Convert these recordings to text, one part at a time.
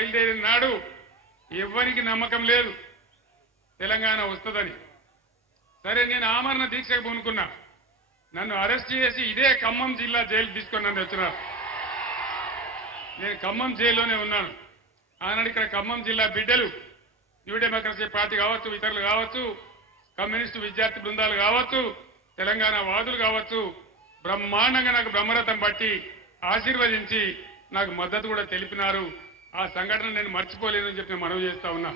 బయలుదేరిన నాడు ఎవ్వరికి నమ్మకం లేదు తెలంగాణ వస్తుందని. సరే, నేను ఆమరణ దీక్షకు పూనుకున్నా. నన్ను అరెస్ట్ చేసి ఇదే ఖమ్మం జిల్లా జైలు తీసుకొని నన్ను వచ్చినారు. నేను ఖమ్మం జైల్లోనే ఉన్నాను. ఆనాడు ఇక్కడ ఖమ్మం జిల్లా బిడ్డలు, న్యూ డెమోక్రసీ పార్టీ కావచ్చు, ఇతరులు కావచ్చు, కమ్యూనిస్టు విద్యార్థి బృందాలు కావచ్చు, తెలంగాణ వాదులు కావచ్చు, బ్రహ్మాండంగా నాకు బ్రహ్మరథం పట్టి ఆశీర్వదించి నాకు మద్దతు కూడా తెలిపినారు. ఆ సంఘటన నేను మర్చిపోలేనని చెప్పి నేను మనవి చేస్తా ఉన్నా.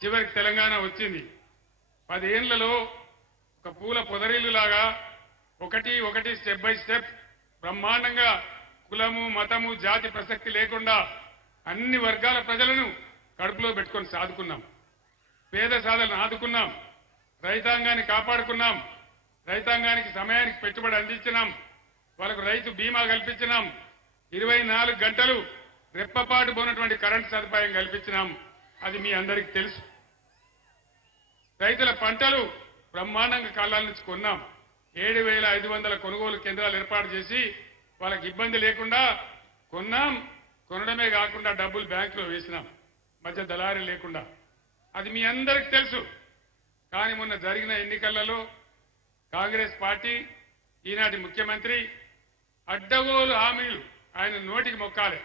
చివరికి తెలంగాణ వచ్చింది. 10 ఏళ్లలో ఒక పూల పొదరిల్లులాగా ఒకటి ఒకటి స్టెప్ బై స్టెప్ బ్రహ్మాండంగా కులము మతము జాతి ప్రసక్తి లేకుండా అన్ని వర్గాల ప్రజలను కడుపులో పెట్టుకొని సాదుకున్నాం. పేద సాధలను ఆదుకున్నాం. రైతాంగాన్ని కాపాడుకున్నాం. రైతాంగానికి సమయానికి పెట్టుబడి అందించినాం. వాళ్ళకు రైతు బీమా కల్పించినాం. 24 గంటలు రెప్పపాటు పోనటువంటి కరెంటు సదుపాయం కల్పించినాం. అది మీ అందరికీ తెలుసు. రైతుల పంటలు బ్రహ్మాండంగా కాలాల నుంచి కొన్నాం. 7,500 కొనుగోలు కేంద్రాలు ఏర్పాటు చేసి వాళ్ళకి ఇబ్బంది లేకుండా కొన్నాం. కొనడమే కాకుండా డబ్బులు బ్యాంకులో వేసినాం, మధ్య దళారీ లేకుండా. అది మీ అందరికీ తెలుసు. కానీ మొన్న జరిగిన ఎన్నికలలో కాంగ్రెస్ పార్టీ, ఈనాటి ముఖ్యమంత్రి అడ్డగోలు హామీలు ఆయన నోటికి మొక్కాలి.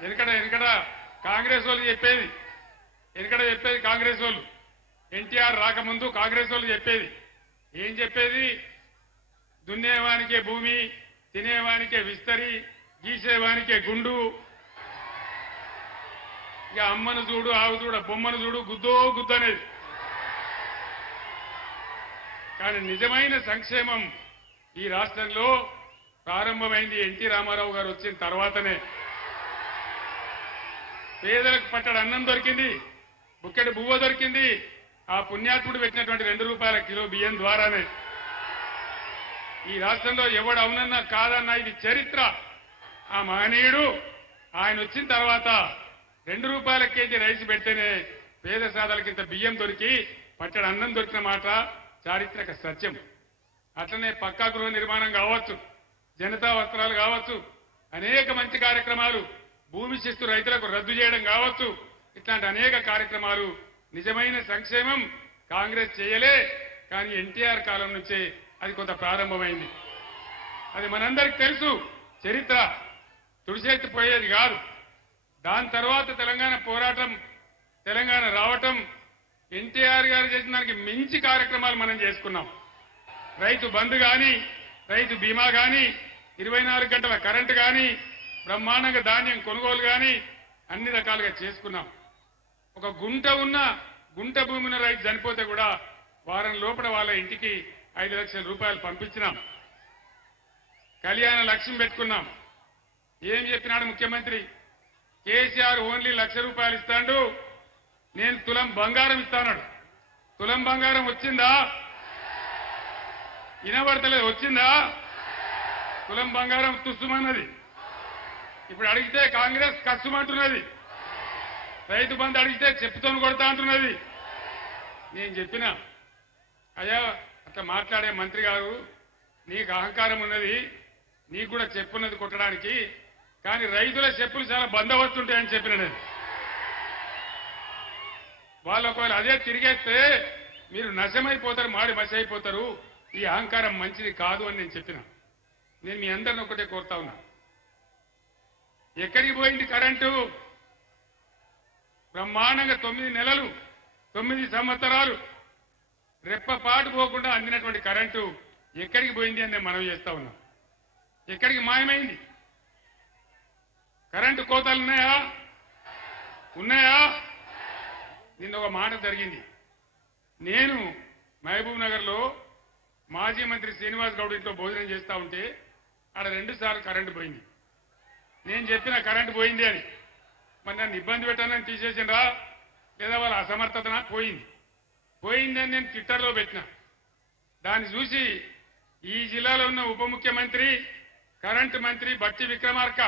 వెనకడ కాంగ్రెస్ వాళ్ళు చెప్పేది, కాంగ్రెస్ వాళ్ళు ఎన్టీఆర్ రాకముందు కాంగ్రెస్ వాళ్ళు చెప్పేది ఏం చెప్పేది? దున్నేవానికే భూమి, తినేవానికే విస్తరి, గీసేవానికే గుండు, ఇక అమ్మను చూడు, ఆవు చూడ, బొమ్మను చూడు, గుద్దో గుద్దనేది. కానీ నిజమైన సంక్షేమం ఈ రాష్ట్రంలో ప్రారంభమైంది ఎన్టీ రామారావు గారు వచ్చిన తర్వాతనే. పేదలకు పట్టడి అన్నం దొరికింది, బుక్కెడు బువ్వ దొరికింది. ఆ పుణ్యాత్ముడు పెట్టినటువంటి 2 రూపాయల కిలో బియ్యం ద్వారానే. ఈ రాష్ట్రంలో ఎవడు అవునన్నా కాదన్నా ఇది చరిత్ర. ఆ మహనీయుడు ఆయన వచ్చిన తర్వాత 2 రూపాయల కేజీ రైస్ పెడితేనే పేద సాధలకింత బియ్యం దొరికి పట్టడి అన్నం దొరికిన మాట చారిత్రక సత్యం. అట్లనే పక్కా గృహ నిర్మాణం కావచ్చు, జనతా వస్త్రాలు కావచ్చు, అనేక మంచి కార్యక్రమాలు, భూమి శిస్తు రైతులకు రద్దు చేయడం కావచ్చు, ఇట్లాంటి అనేక కార్యక్రమాలు. నిజమైన సంక్షేమం కాంగ్రెస్ చేయలే, కానీ ఎన్టీఆర్ కాలం నుంచే అది కొంత ప్రారంభమైంది. అది మనందరికీ తెలుసు. చరిత్ర తుడిచెత్తిపోయేది కాదు. దాని తర్వాత తెలంగాణ పోరాటం, తెలంగాణ రావటం, ఎన్టీఆర్ గారు చేసిన దానికి మించి కార్యక్రమాలు మనం చేసుకున్నాం. రైతు బంధు కానీ, రైతు బీమా కానీ, 24 గంటల కరెంటు కానీ, బ్రహ్మాండంగా ధాన్యం కొనుగోలు కానీ అన్ని రకాలుగా చేసుకున్నాం. ఒక గుంట భూమి ఉన్న రైతు చనిపోతే కూడా వారం లోపల వాళ్ళ ఇంటికి 5 లక్షల రూపాయలు పంపించినాం. కళ్యాణ లక్ష్యం పెట్టుకున్నాం. ఏం చెప్పినాడు ముఖ్యమంత్రి? కేసీఆర్ ఓన్లీ 1,00,000 రూపాయలు ఇస్తాడు, నేను తులం బంగారం ఇస్తాడు. తులం బంగారం వచ్చిందా? వినబడతలేదు. వచ్చిందా? తులం బంగారం తుస్సుమన్నది. ఇప్పుడు అడిగితే కాంగ్రెస్ కష్టమంటున్నది. రైతు బంధు అడిగితే చెప్పుతో కొడతా అంటున్నది. నేను చెప్పినా, అయ్యా అట్లా మాట్లాడే మంత్రి గారు, నీకు అహంకారం ఉన్నది, నీకు కూడా చెప్పున్నది కొట్టడానికి, కానీ రైతుల చెప్పులు చాలా బందవస్తుంటాయని చెప్పిన నేను. వాళ్ళు ఒకవేళ అదే తిరిగేస్తే మీరు నశమైపోతారు, మాడి మసి అయిపోతారు, ఈ అహంకారం మంచిది కాదు అని నేను చెప్పిన. నేను మీ అందరిని ఒకటే కోరుతా ఉన్నా, ఎక్కడికి పోయింది కరెంటు? బ్రహ్మాండంగా 9 నెలలు 9 సంవత్సరాలు రెప్పపాటు పోకుండా అందినటువంటి కరెంటు ఎక్కడికి పోయింది అని నేను మనవి చేస్తా ఉన్నా. ఎక్కడికి మాయమైంది? కరెంటు కోతలు ఉన్నాయా? నిన్న ఒక మాట జరిగింది. నేను మహబూబ్ నగర్ లో మాజీ మంత్రి శ్రీనివాస్ గౌడ్ ఇంట్లో భోజనం చేస్తా ఉంటే ఆడ 2 సార్లు కరెంటు పోయింది. నేను చెప్పిన కరెంటు పోయింది అని. మరి నన్ను ఇబ్బంది పెట్టానని తీసేసిండ్రా లేదా వాళ్ళ అసమర్థతన? పోయిందని నేను ట్విట్టర్లో పెట్టిన. దాన్ని చూసి ఈ జిల్లాలో ఉన్న ఉప ముఖ్యమంత్రి, కరెంటు మంత్రి బట్టి విక్రమార్క